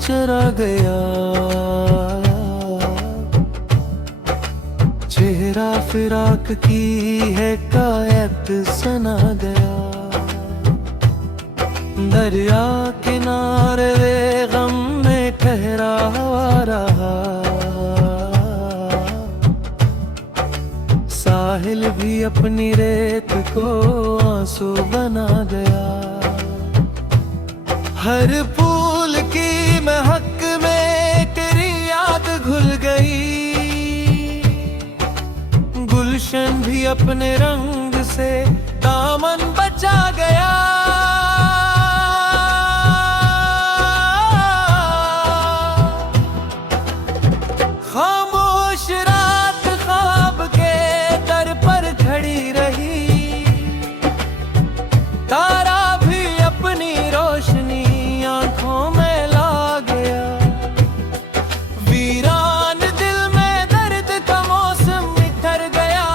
चरा गया, चेहरा फिराक की है कायत सना गया। दरिया किनारे वे गम में ठहरा हुआ रहा, साहिल भी अपनी रेत को आंसू बना गया। हर फूल की महक में तेरी याद घुल गई, गुलशन भी अपने रंग से दामन बचा गया। खामोश रात ख्वाब के दर पर खड़ी रही, तारा भी अपनी रोशनी आंखों में ला गया। वीरान दिल में दर्द का मौसम बिखर गया,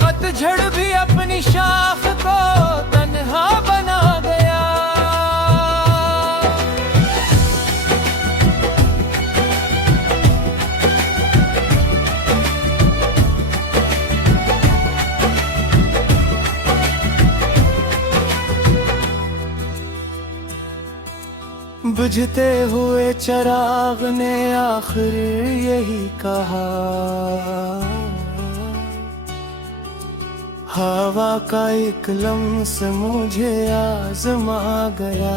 पतझड़ भी अपनी शाख को तन्हा बना गया। बुझते हुए चिराग ने आखिर यही कहा, हवा का एक लम्स मुझे आजमा गया।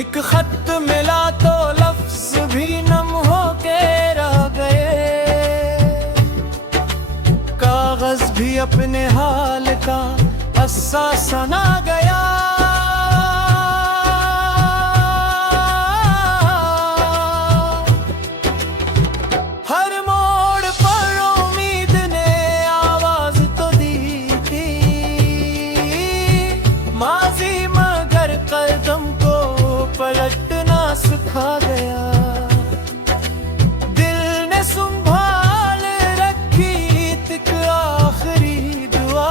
एक खत मिला तो लफ्ज भी नम होके रह गए, कागज भी अपने हाल का अस्सा सना गया। पलटना सिखा गया, दिल ने संभाल रखी तक आखिरी दुआ,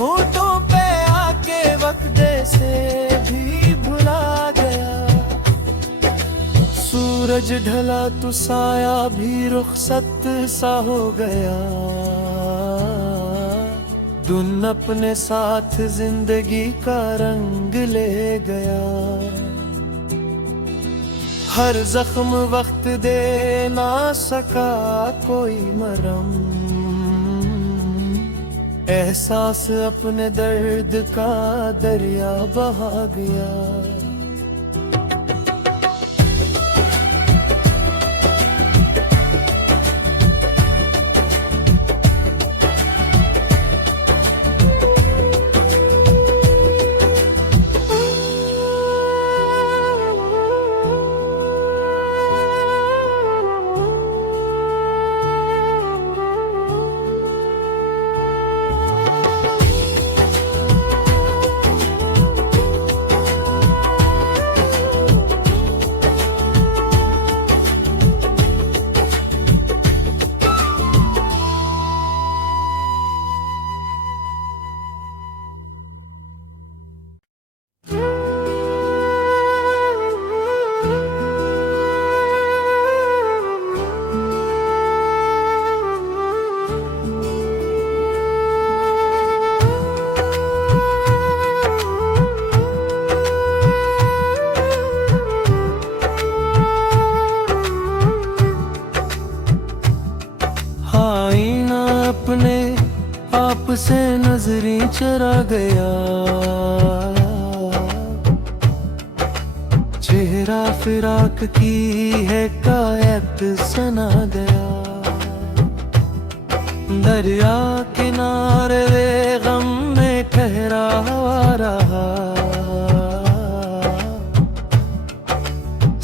होठों पे आके वक्त से भी भुला गया। सूरज ढला तो साया भी रुखसत सा हो गया, धुन अपने साथ जिंदगी का रंग ले गया। हर जख्म वक्त दे ना सका कोई मरहम, एहसास अपने दर्द का दरिया बहा गया। अपने आप से नजरें चरा गया, चेहरा फिराक की है कायत सना गया। दरिया किनारे वे गम में ठहरा हुआ रहा,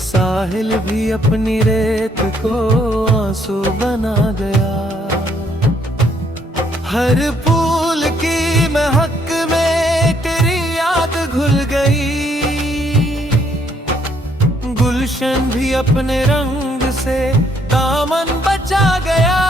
साहिल भी अपनी रेत को आंसू बना गया। हर फूल की महक में तेरी याद घुल गई, गुलशन भी अपने रंग से दामन बचा गया।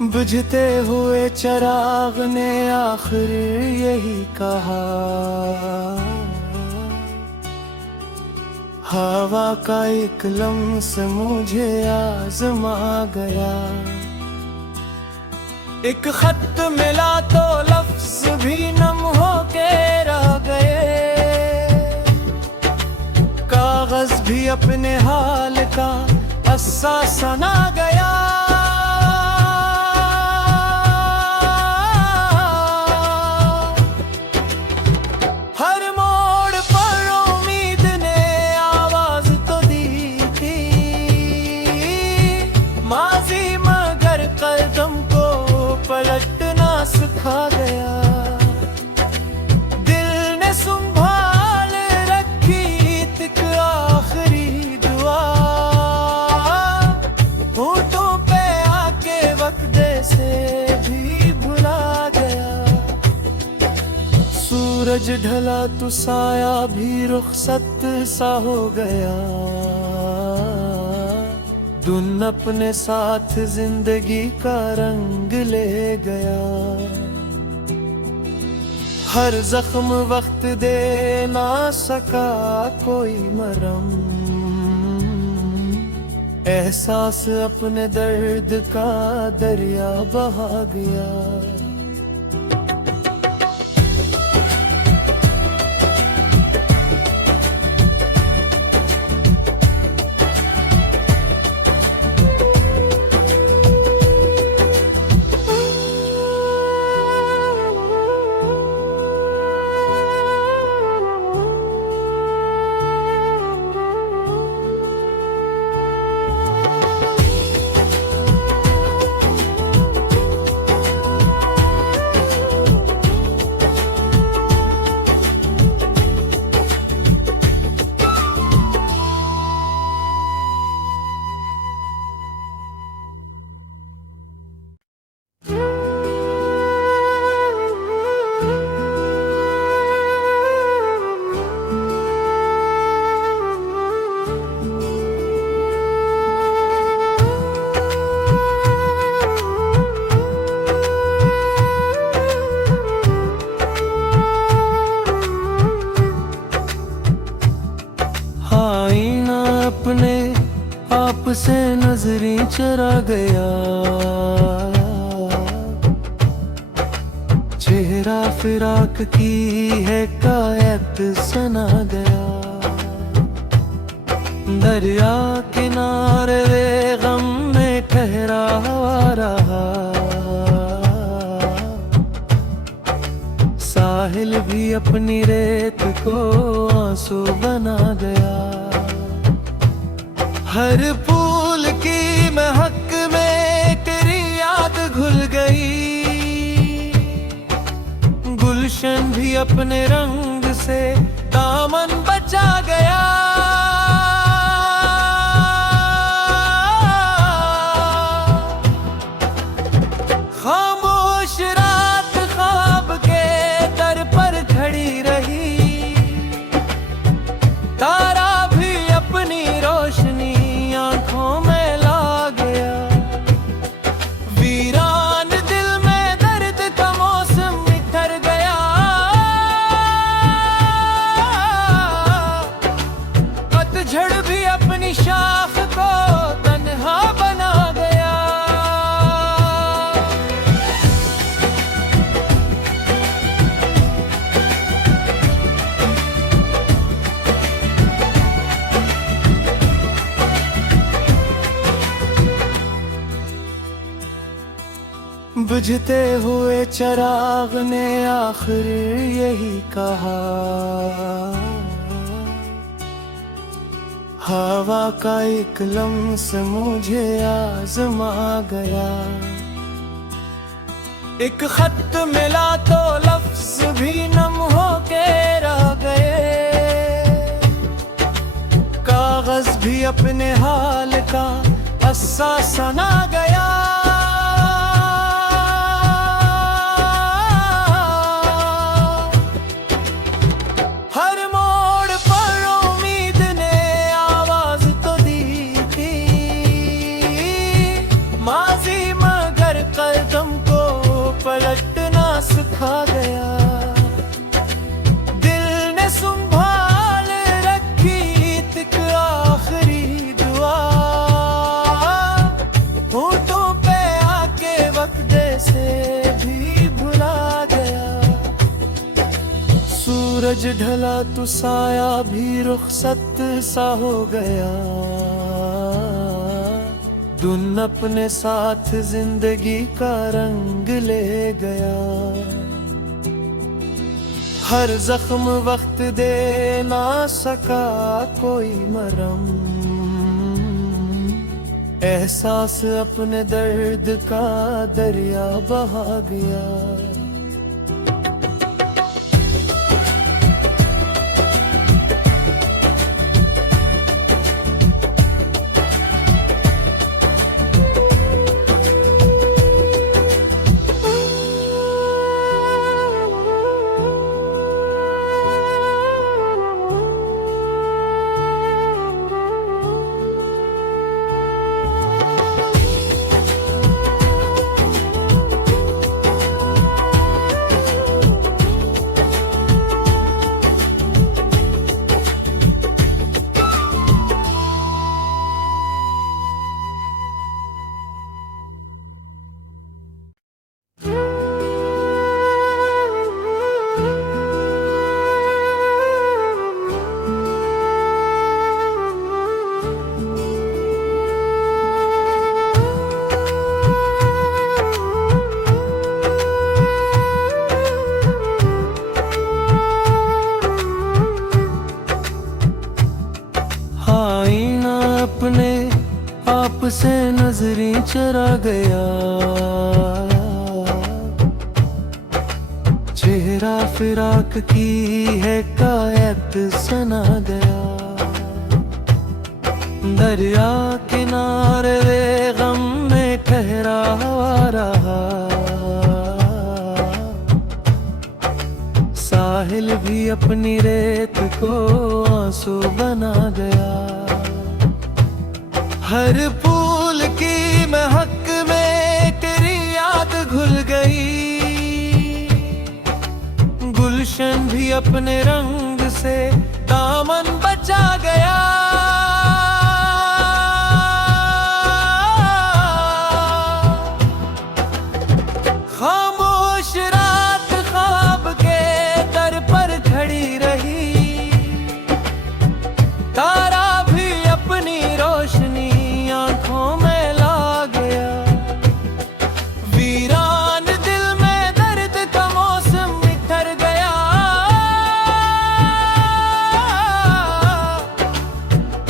बुझते हुए चिराग ने आखिर यही कहा, हवा का एक लम्स मुझे आजमा गया। एक खत मिला तो लफ्ज भी नम होके रह गए, कागज भी अपने हाल का अस्सा सना गया। हर मोड़ पर उम्मीद ने आवाज तो दी थी, माजी मगर कदम को पलटना सिखा गया। दिल ने संभाल रखी तक आखिरी दुआ, होठों पे आके वक्ते से भी भुला गया। सूरज ढला तो साया भी रुखसत सा हो गया, धुन अपने साथ जिंदगी का रंग ले गया। हर जख्म वक्त दे ना सका कोई मरहम, एहसास अपने दर्द का दरिया बहा गया। अपने आप से नजरें चरा गया, चेहरा फिराक की है कायत सना गया। दरिया किनारे गम में ठहरा हुआ रहा, साहिल भी अपनी रेत को आंसू बना गया। हर फूल की महक में तेरी याद घुल गई, गुलशन भी अपने रंग से दामन बचा गया। खामोश रात ख्वाब के दर पर खड़ी रही, तारा भी अपनी रोशनी आंखों में ला गया। वीरान दिल में दर्द का मौसम निखर गया, पतझड़ भी अपनी शाख को तन्हा बना गया। बुझते हुए चिराग ने आखिर यही कहा, हवा का एक लम्स मुझे आजमा गया। एक खत मिला तो लफ्ज भी नम होके रह गए, कागज भी अपने हाल का अस्सा सना गया। माजी मगर से भी भुला गया। सूरज ढला तो साया भी रुखसत सा हो गया। धुन अपने साथ जिंदगी का रंग ले गया। हर जख्म वक्त दे ना सका कोई मरहम। एहसास अपने दर्द का दरिया बहा गया। अपने आप से नजरें चरा गया। चेहरा फिराक की है कायत सना गया। दरिया किनारे वे गम में ठहरा हुआ रहा। साहिल भी अपनी रेत को आंसू बना गया। हर फूल की महक में तेरी याद घुल गई। गुलशन भी अपने रंग से दामन बचा गया। खामोश रात ख्वाब के दर पर खड़ी रही। तारा भी अपनी रोशनी आंखों में ला गया। वीरान दिल में दर्द का मौसम बिखर गया।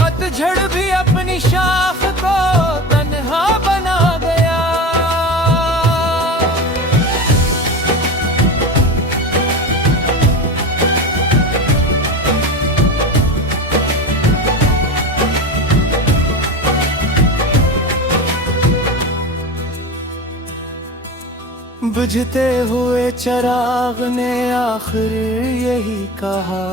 पतझड़ भी अपनी शाख को तन्हा बना गया। बुझते हुए चिराग ने आखिर यही कहा।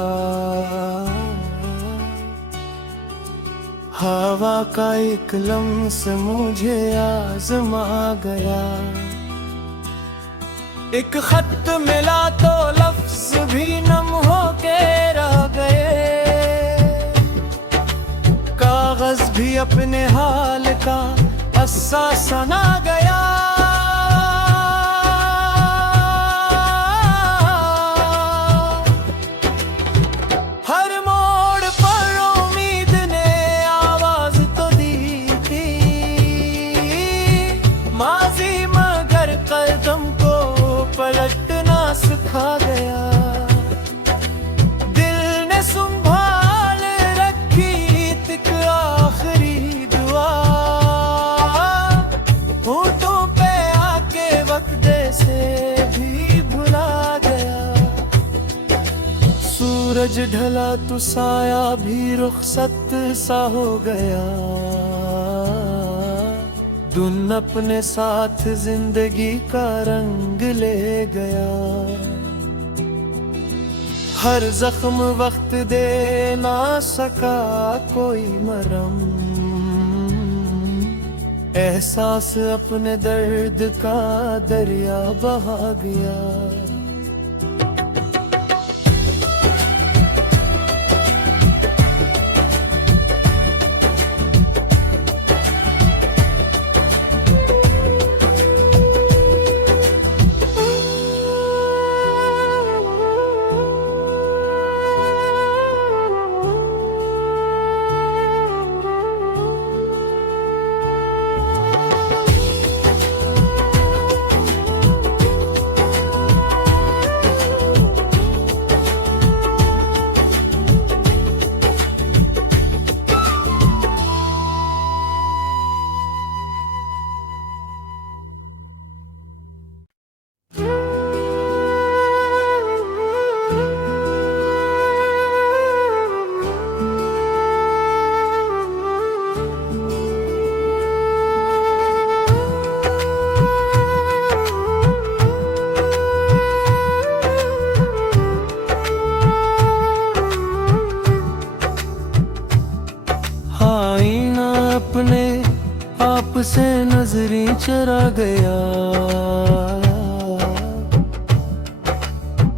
हवा का एक लम्स मुझे आजमा गया। एक खत मिला तो लफ्ज भी नम होके रह गए। कागज भी अपने हाल का अस्सा सना गया। पलटना सिखा गया। दिल ने संभाल रखी तक आखिरी दुआ। होठों पे आके वक्त से भी भुला गया। सूरज ढला तो साया भी रुखसत सा हो गया। धुन अपने साथ जिंदगी का रंग ले गया। हर जख्म वक्त दे ना सका कोई मरहम। एहसास अपने दर्द का दरिया बहा गया। चरा गया,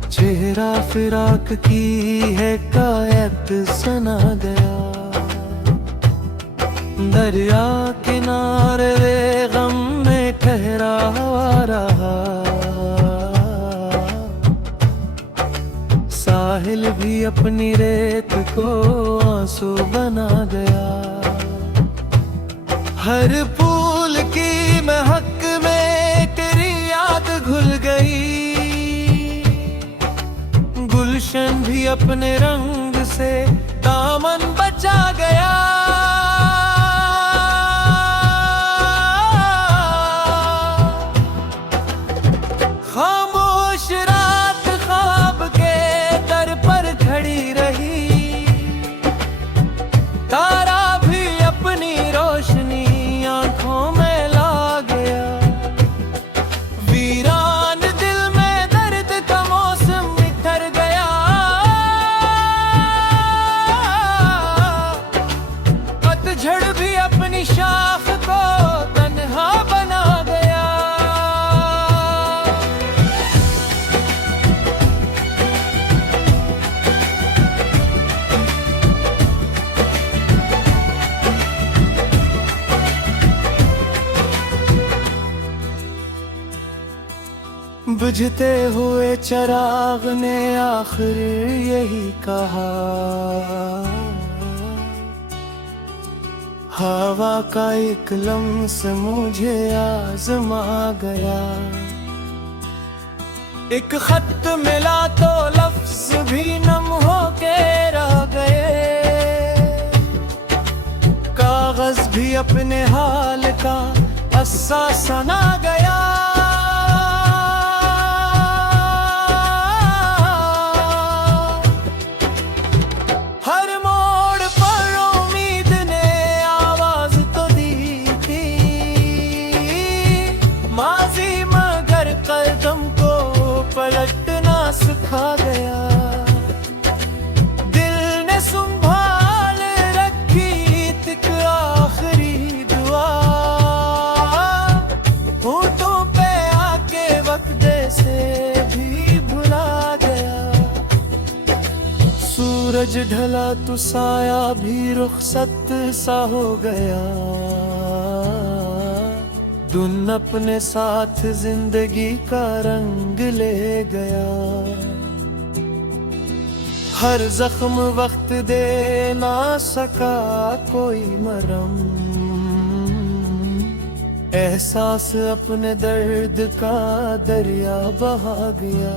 चेहरा फिराक की है कायत सना गया। दरिया किनारे वे गम में ठहरा हुआ रहा, साहिल भी अपनी रेत को आंसू बना गया। हर फूल की महक में तेरी याद घुल गई, गुलशन भी अपने रंग से दामन बचा गया। खामोश रात ख्वाब के दर पर खड़ी रही, तारा भी अपनी रोशनी आंखों में ला गया। वीरान दिल में दर्द का मौसम निखर गया, पतझड़ भी अपनी शाख को तन्हा बना गया। बुझते हुए चिराग ने आखिर यही कहा, हवा का एक लम्स मुझे आजमा गया। एक खत मिला तो लफ्ज भी नम होके रह गए, कागज भी अपने हाल का अस्सा सना गया। पलटना सिखा गया, दिल ने संभाल रखी तक आखिरी दुआ, होठों पे आके वक्त से भी भुला गया। सूरज ढला तो साया भी रुखसत सा हो गया, धुन अपने साथ जिंदगी का रंग ले गया। हर जख्म वक्त दे ना सका कोई मरहम, एहसास अपने दर्द का दरिया बहा गया।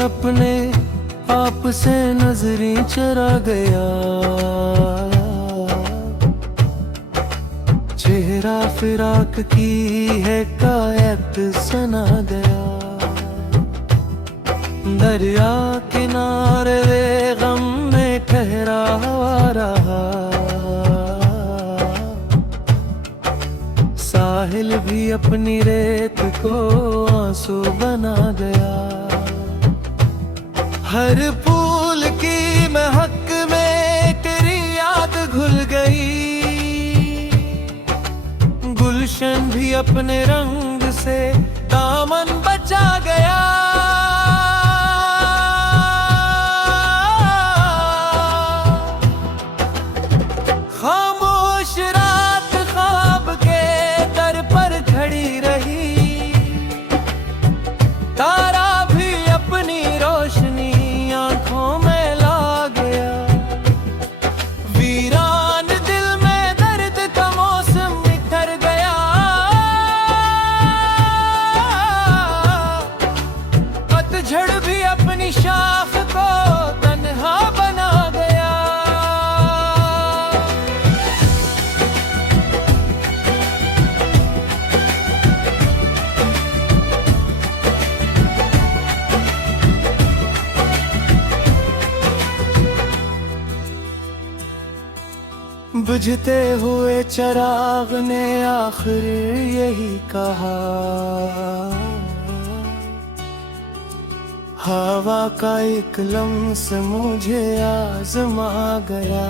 अपने आप से नजरें चरा गया, चेहरा फिराक की है कायत सना गया। दरिया किनारे वे गम में ठहरा हुआ रहा, साहिल भी अपनी रेत को आंसू बना गया। हर फूल की महक में तेरी याद घुल गई, गुलशन भी अपने रंग से दामन बचा गया। बुझते हुए चिराग ने आखिर यही कहा, हवा का एक लम्स मुझे आजमा गया।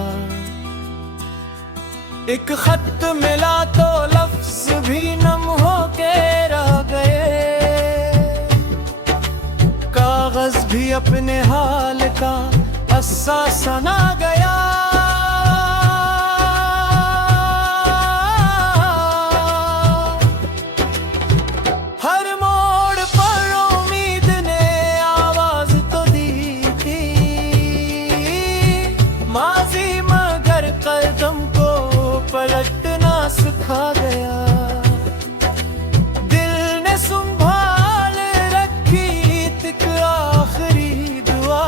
एक खत मिला तो लफ्ज भी नम होके रह गए, कागज भी अपने हाल का अस्सा सना गया। हर मोड़ पर उम्मीद ने आवाज तो दी थी, माजी मगर कदम को पलटना सिखा गया। दिल ने संभाल रखी तक आखिरी दुआ,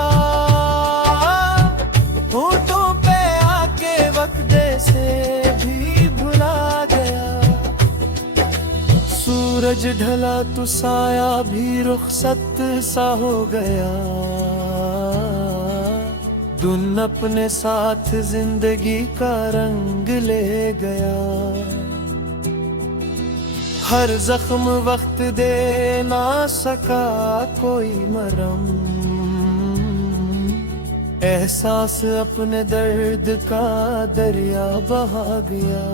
होठों पे आके वक्ते से भी भुला गया। सूरज ढला तो साया भी रुखसत सा हो गया, धुन अपने साथ जिंदगी का रंग ले गया। हर जख्म वक्त दे ना सका कोई मरहम, एहसास अपने दर्द का दरिया बहा गया।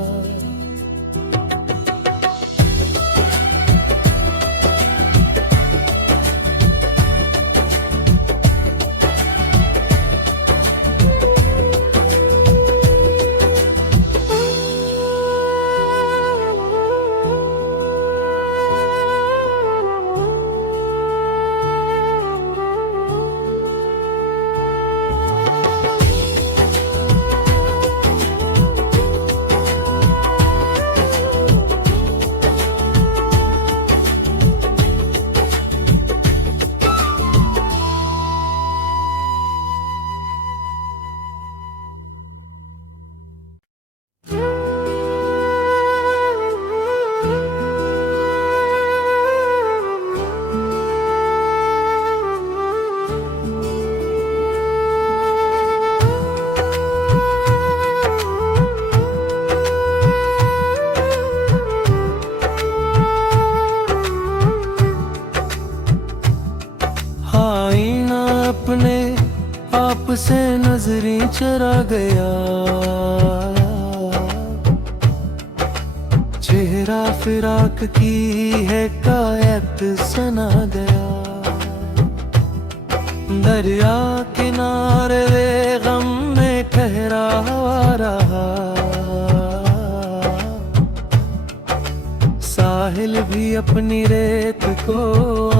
अपने आप से नजरें चरा गया, चेहरा फिराक की है कायत सना गया। दरिया किनारे वे गम में ठहरा हुआ रहा, साहिल भी अपनी रेत को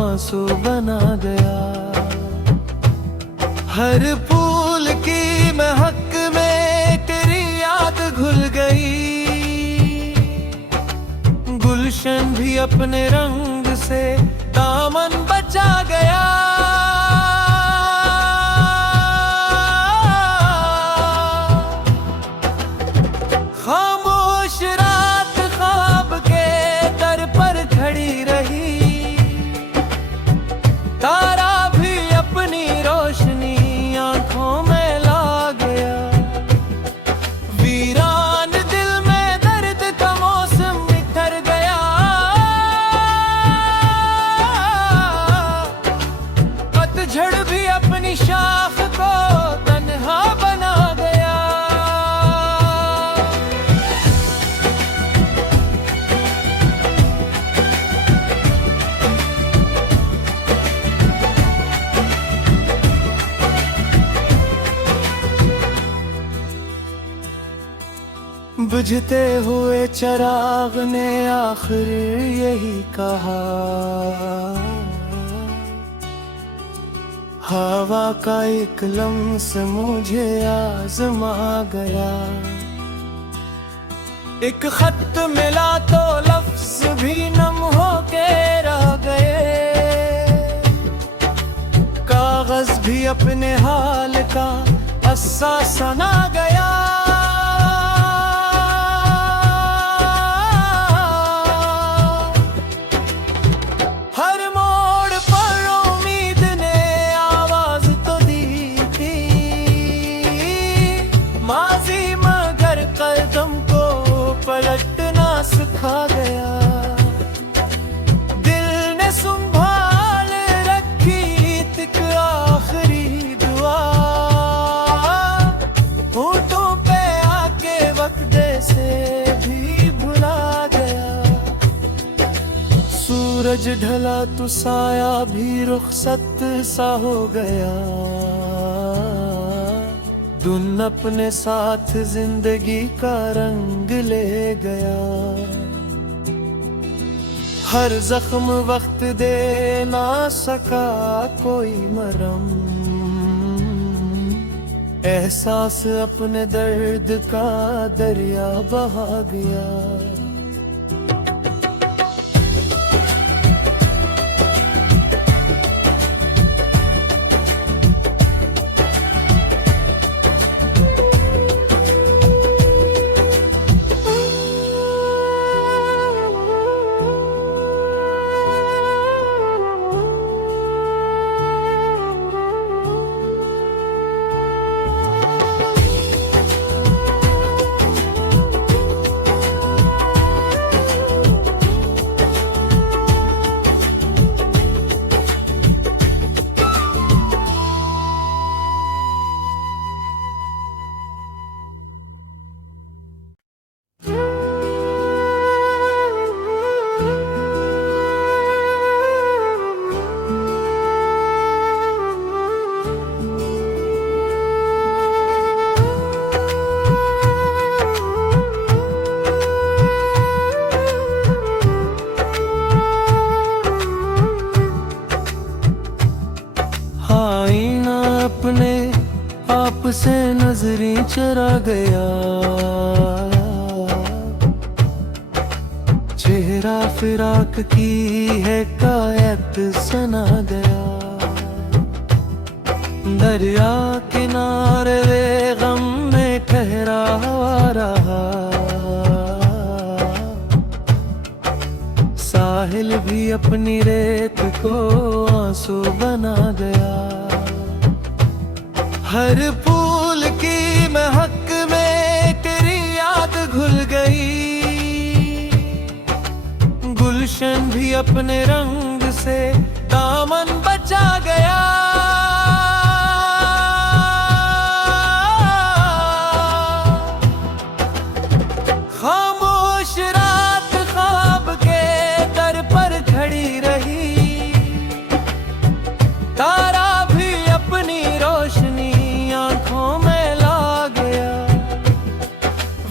आंसू बना गया। हर फूल की महक में तेरी याद घुल गई, गुलशन भी अपने रंग से दामन बचा गया। खामोश रात ख्वाब के दर पर खड़ी रही, तारा भी अपनी रोशनी आंखों में ला गया। वीरान दिल में दर्द का मौसम निखर गया, पतझड़ भी अपनी शाख को तन्हा बना गया। बुझते हुए चिराग ने आखिर यही कहा, हवा का एक लम्स मुझे आजमा गया। एक खत मिला तो लफ्ज भी नम होके रह गए, कागज भी अपने हाल का अस्सा सना गया। माजी मगर कल सूरज ढला तो साया भी रुखसत सा हो गया। धुन अपने साथ जिंदगी का रंग ले गया। हर जख्म वक्त दे ना सका कोई मरहम। एहसास अपने दर्द का दरिया बहा गया। अपने आप से नजरें चरा गया। चेहरा फिराक की है कायत सना गया। दरिया किनारे वे गम में ठहरा हुआ रहा। साहिल भी अपनी रेत को आंसू बना गया। हर फूल की महक में तेरी याद घुल गई। गुलशन भी अपने रंग से दामन बचा गया। खामोश रात ख्वाब के दर पर खड़ी रही। तारा भी अपनी रोशनी आंखों में ला गया।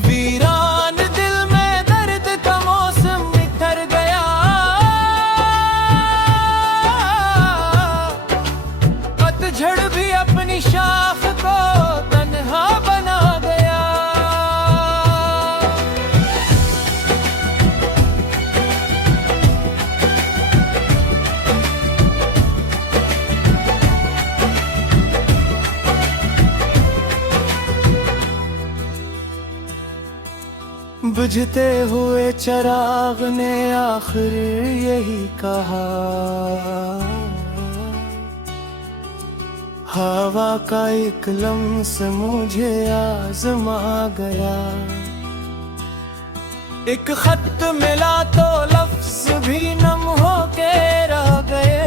वीरान दिल में दर्द का मौसम निखर गया। पतझड़ भी अपनी शाख को तन्हा बना गया। बुझते हुए चिराग ने आखिर यही कहा। हवा का एक लम्स मुझे आजमा गया। एक खत मिला तो लफ्ज भी नम होके रह गए।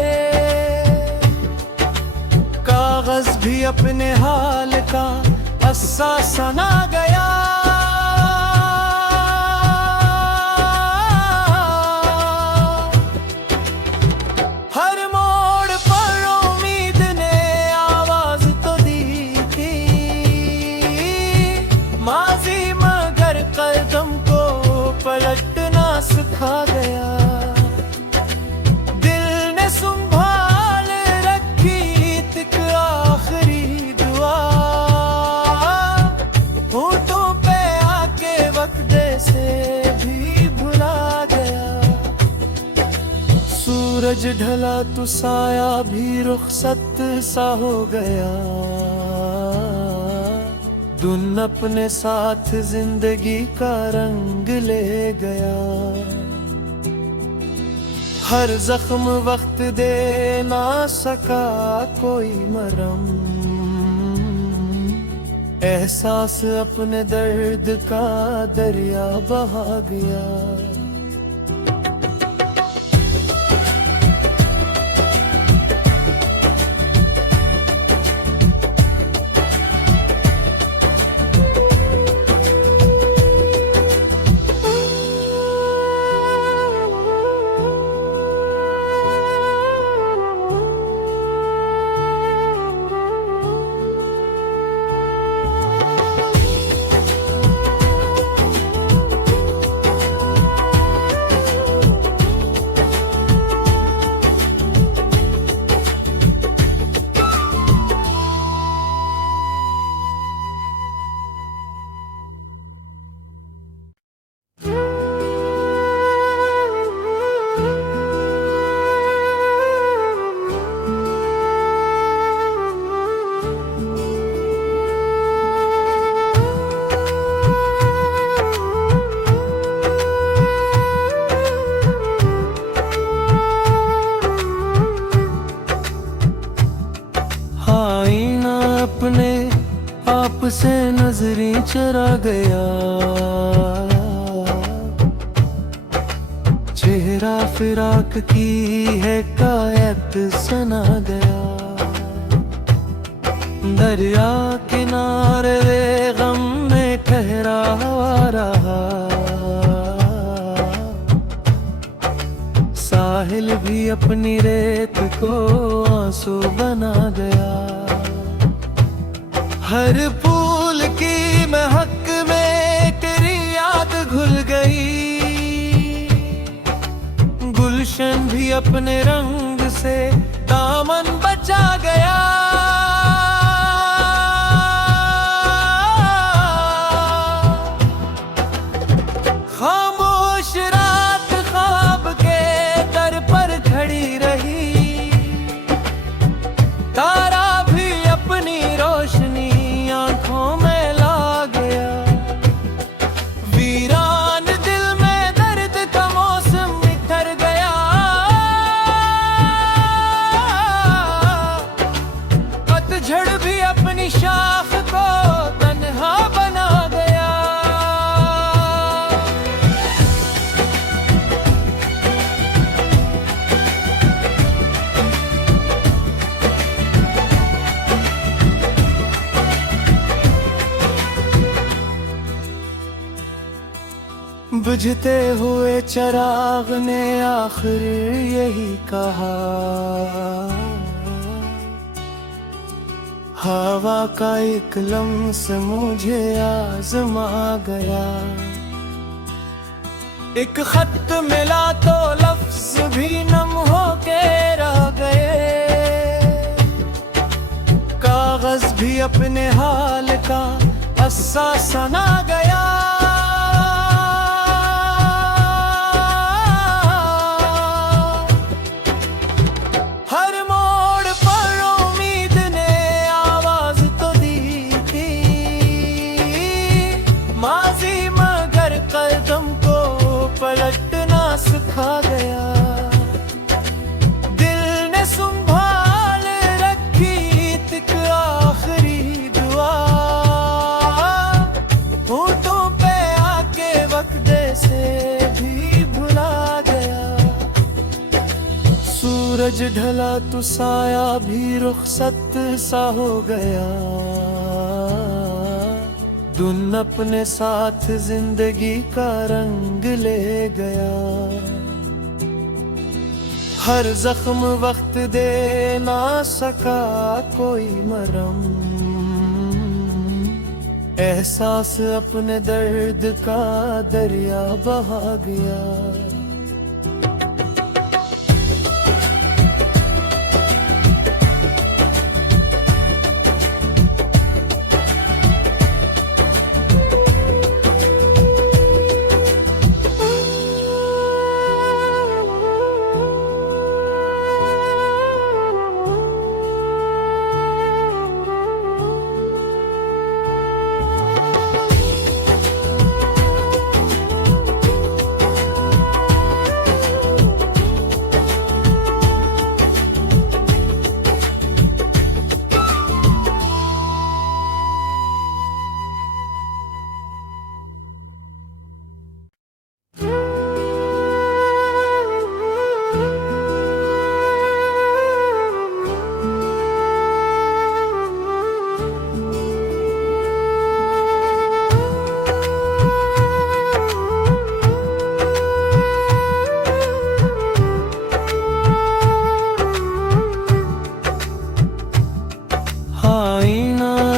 कागज भी अपने हाल का अस्सा सना गया। पलटना सिखा गया। दिल ने संभाल रखी तक आखिरी दुआ। होठों पे आके वक्त से भी भुला गया। सूरज ढला तो साया भी रुखसत सा हो गया। धुन अपने साथ जिंदगी का रंग ले गया। हर जख्म वक्त दे ना सका कोई मरहम। एहसास अपने दर्द का दरिया बहा गया। से नजरें चरा गया, चेहरा फिराक की है कायत सना गया। दरिया किनारे वे गम में ठहरा हुआ रहा, साहिल भी अपनी रेत को आंसू बना गया। हर फूल की महक में तेरी याद घुल गई, गुलशन भी अपने रंग से दामन बचा गया। खामोश रात ख्वाब के दर पर खड़ी रही, तारा भी अपनी रोशनी आंखों में ला गया। वीरान दिल में दर्द का मौसम निखर गया, पतझड़ भी अपनी शाख को तन्हा बना गया। बुझते हुए चिराग ने आखिर यही कहा, हवा का एक लम्स मुझे आजमा गया। एक खत मिला तो लफ्ज भी नम होके रह गए, कागज भी अपने हाल का अस्सा सना गया। पलटना सिखा गया, दिल ने संभाल रखी तक आखिरी दुआ, होठों पे आके वक्त से भी भुला गया। सूरज ढला तो साया भी रुखसत सा हो गया, धुन अपने साथ जिंदगी का रंग ले गया। हर जख्म वक्त दे ना सका कोई मरहम, एहसास अपने दर्द का दरिया बहा गया।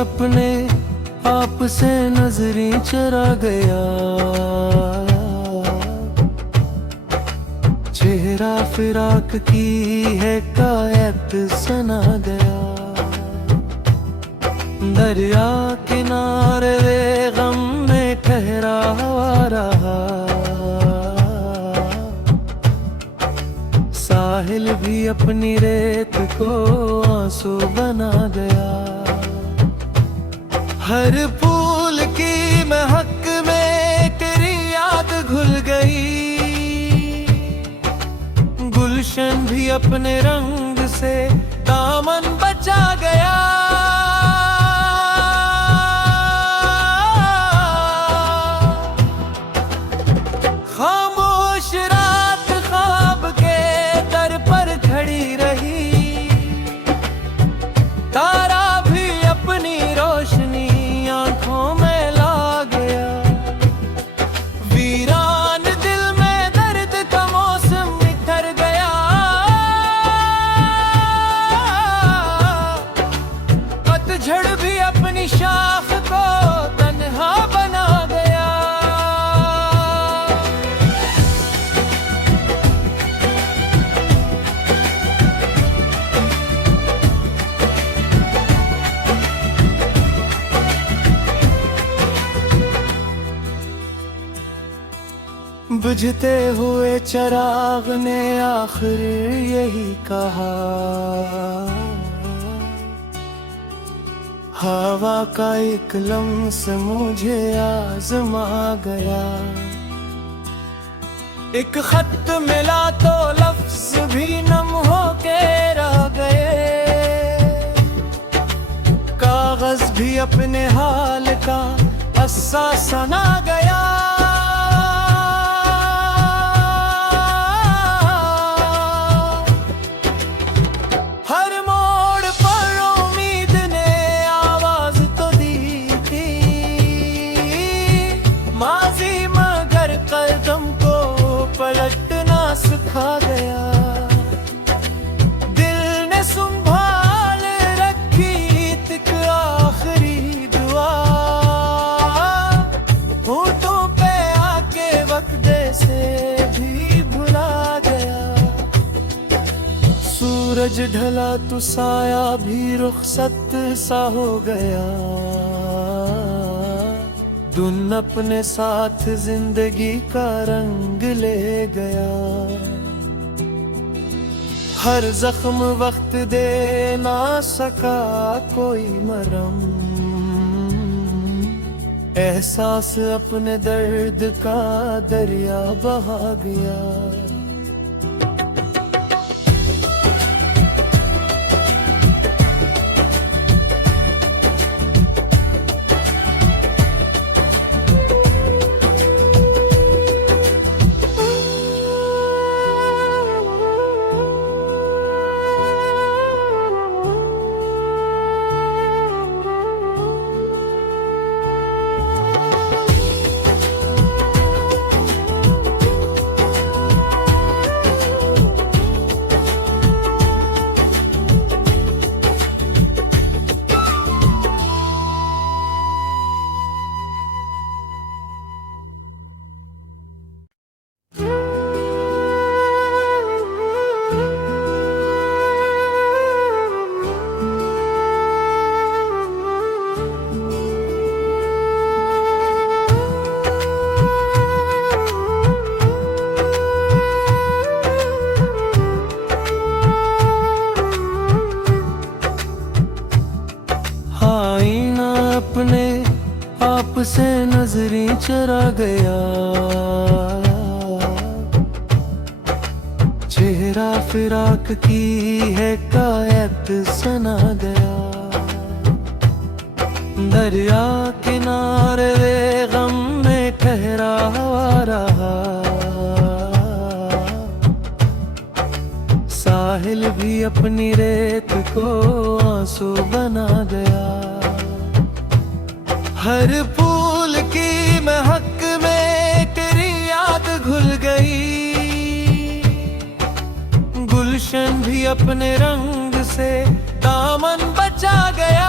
अपने आप से नजरें चरा गया, चेहरा फिराक की है कायत सना गया। दरिया किनारे वे गम में ठहरा हुआ रहा, साहिल भी अपनी रेत को आंसू बना गया। हर फूल की महक में तेरी याद घुल गई, गुलशन भी अपने रंग से दामन बचा गया। बुझते हुए चिराग ने आखिर यही कहा, हवा का एक लम्स मुझे आजमा गया। एक खत मिला तो लफ्ज भी नम होके रह गए, कागज भी अपने हाल का अस्सा सना गया। हर मोड़ पर उम्मीद ने आवाज तो दी थी, माजी मगर कदम को पलटना सिखा गया। दिल ने संभाल रखी तक आखिरी दुआ, होठों पे आके वक्ते से भी भुला गया। सूरज ढला तो साया भी रुखसत सा हो गया, धुन अपने साथ जिंदगी का रंग ले गया। हर जख्म वक्त दे ना सका कोई मरहम, एहसास अपने दर्द का दरिया बहा गया। अपने आप से नजरें चरा गया, चेहरा फिराक की है कायत सना गया। दरिया किनारे वे गम में ठहरा हुआ रहा, साहिल भी अपनी रेत को आंसू बना गया। हर फूल की महक में तेरी याद घुल गई, गुलशन भी अपने रंग से दामन बचा गया।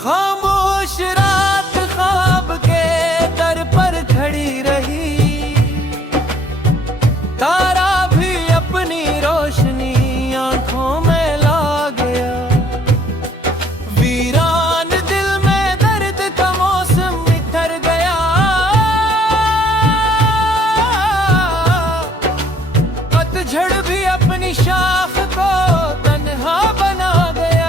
खामोश रात ख्वाब के दर पर खड़ी रही, तारा भी अपनी रोशनी आंखों में ला गया। वीरान दिल में दर्द का मौसम बिखर गया, पतझड़ भी अपनी शाख को तन्हा बना गया।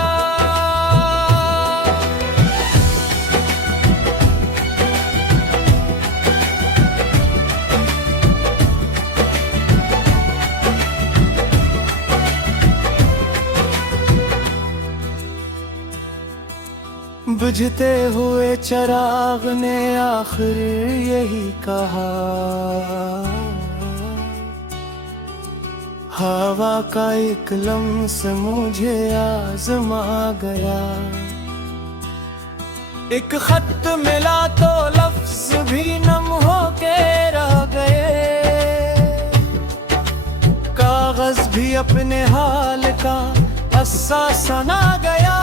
बुझते हुए चिराग ने आखिर यही कहा, हवा का एक लम्स मुझे आजमा गया। एक खत मिला तो लफ्ज भी नम होके रह गए, कागज भी अपने हाल का अस्सा सना गया।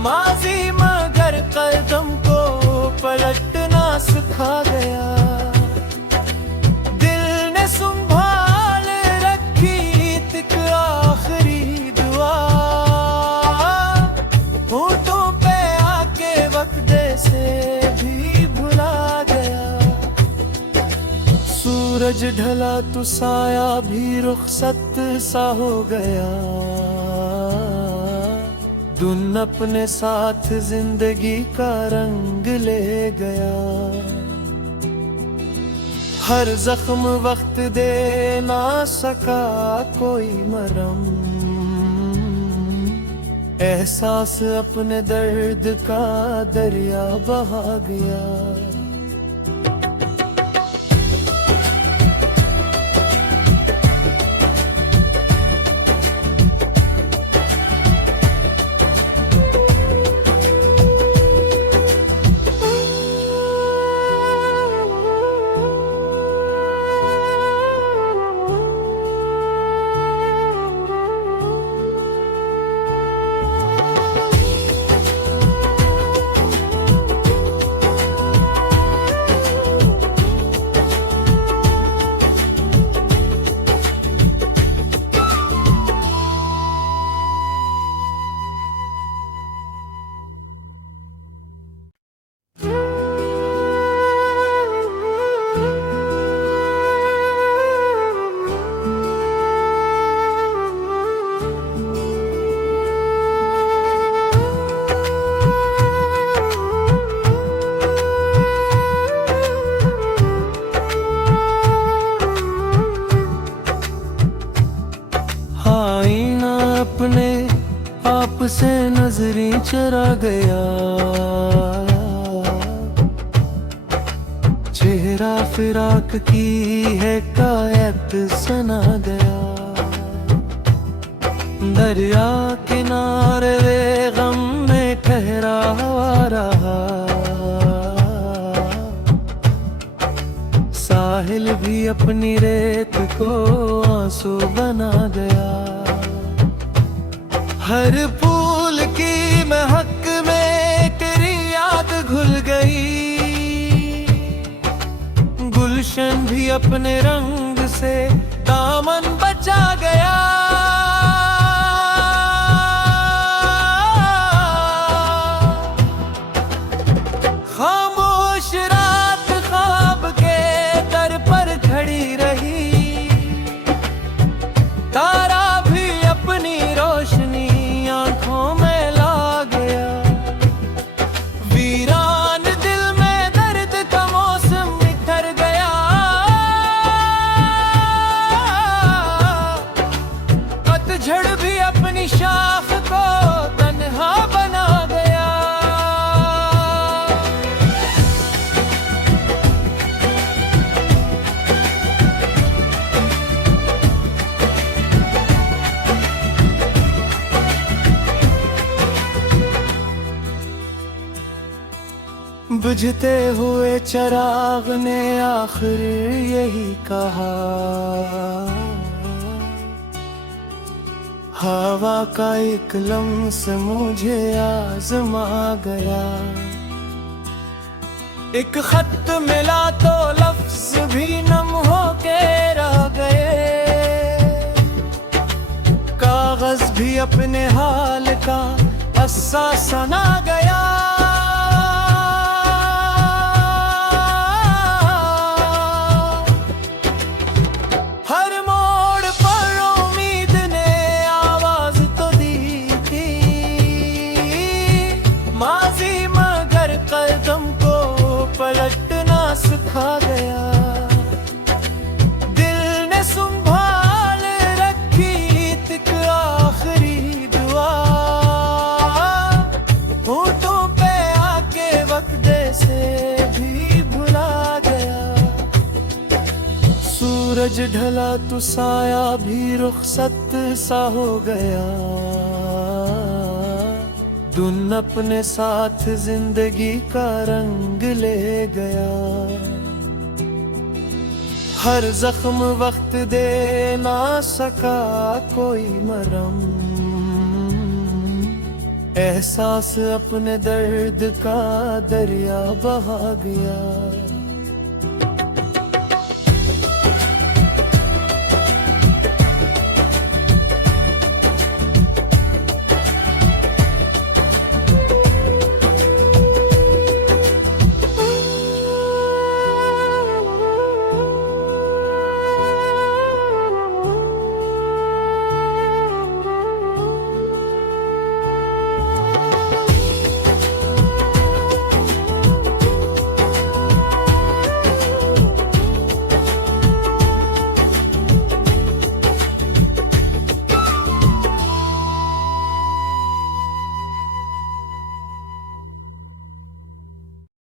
माजी मगर कल सूरज ढला तो साया भी रुखसत सा हो गया। धुन अपने साथ जिंदगी का रंग ले गया। हर जख्म वक्त दे ना सका कोई मरहम। एहसास अपने दर्द का दरिया बहा गया। अपने आप से नजरें चरा गया। चेहरा फिराक की है कायत सना गया। दरिया किनारे वे गम में ठहरा हुआ रहा। साहिल भी अपनी रेत को आंसू बना गया। हर फूल की महक में तेरी याद घुल गई। गुलशन भी अपने रंग से दामन बचा गया। खामोश रात ख्वाब के दर पर खड़ी रही। तारा भी अपनी रोशनी आंखों में ला गया। वीरान दिल में दर्द का मौसम निखर गया। पतझड़ भी अपनी शाख को तन्हा बना गया। बुझते हुए चिराग ने आखिर यही कहा। हवा का एक लम्स मुझे आजमा गया। एक खत मिला तो लफ्ज भी नम होके रह गए। कागज भी अपने हाल का अस्सा सना गया। पलटना सिखा गया। दिल ने संभाल रखी तक आखिरी दुआ। होठों पे आके वक्ते से भी भुला गया। सूरज ढला तो साया भी रुखसत सा हो गया। धुन अपने साथ जिंदगी का रंग ले गया। हर जख्म वक्त दे ना सका कोई मरहम। एहसास अपने दर्द का दरिया बहा गया।